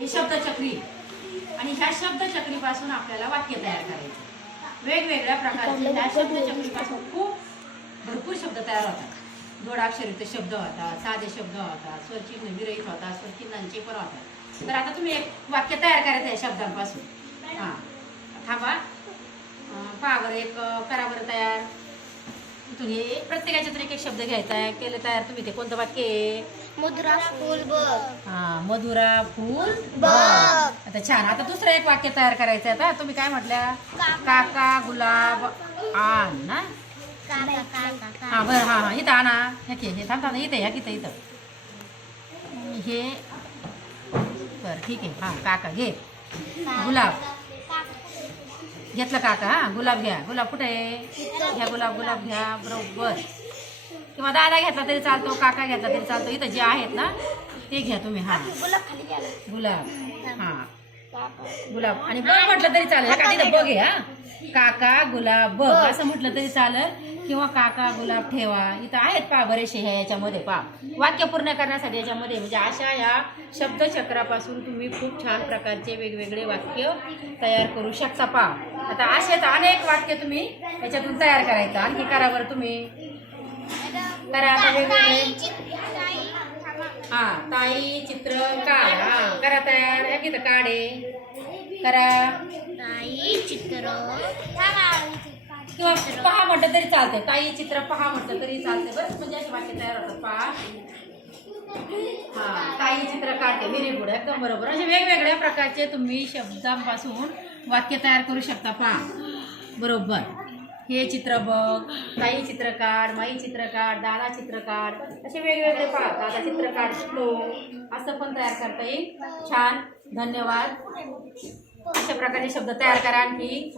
हे शब्दचक्री आणि ह्या शब्दचक्रीपासून आपल्याला वाक्य तयार करायचं. वेगवेगळ्या प्रकारचे ह्या शब्दचक्रीपासून खूप भरपूर शब्द तयार होतात. जोडाक्षरयुक्त शब्द होतात, साधे शब्द होतात, स्वरचिन्ह विरहित होतात, स्वरचिन्हांचे पण होतात. तर आता तुम्ही एक वाक्य तयार करायचं आहे शब्दांपासून. हां थांबा, पहा बरं, एक करा बरं तयार. तुम्ही प्रत्येकाच्यातून एक एक शब्द घ्यायचा आहे. केलं तयार तुम्ही. ते कोणतं वाक्य आहे? मधुरा फूल बघ. हा, मधुरा फूल बघ. आता छान. आता दुसरं एक वाक्य तयार करायचं आहे. आता तुम्ही काय म्हटल्या? काका गुलाब आण ना. हा बरं, हा हा इथं आणा. हे थांब थांब, इथं ह्या इथं इथं हे बरं ठीक आहे. हा काका घे गुलाब. घेतलं काका. हा गुलाब घ्या. गुलाब कुठे आहे? घ्या गुलाब. गुलाब घ्या बरोबर. किंवा दादा घेतला तरी चालतो, काका घेतला तरी चालतो. इथं जे आहेत ना ते घ्या तुम्ही. हा गुलाब. हा गुलाब आणि बघ म्हटलं तरी चालेल. का तिथं बघ आहे. हा काका गुलाब बघ असं म्हटलं तरी चालेल. किंवा काका गुलाब ठेवा. इथं आहेत पहा बरेचसे ह्याच्यामध्ये. पहा वाक्य पूर्ण करण्यासाठी याच्यामध्ये म्हणजे अशा ह्या शब्दचक्रापासून तुम्ही खूप छान प्रकारचे वेगवेगळे वाक्य तयार करू शकता. पहा आता असेच अनेक वाक्य तुम्ही याच्यातून तयार करायचं. आणखी करा बरं तुम्ही. करा आता वेगवेगळे. हा ताई चित्र काढ. हा करा तयार. या किती काढे करा. ताई चित्र किंवा पहा म्हटलं तरी चालतंय. ताई चित्र पहा म्हटलं तरी चालतंय. बरं म्हणजे असे वाक्य तयार होतात. पहा. हा ताई चित्र काढते. व्हेरी गुड, एकदम बरोबर. असे वेगवेगळ्या प्रकारचे तुम्ही शब्दांपासून वाक्य तयार करू शकता. पहा बरोबर. हे चित्र बघ, ताई चित्र काढ, माई चित्र काढ, दादा चित्र काढ. असे वेगवेगळे पहा. दादा चित्र काढतो असं पण तयार करता येईल. छान, धन्यवाद. अशा प्रकारचे शब्द तयार करा. आणखी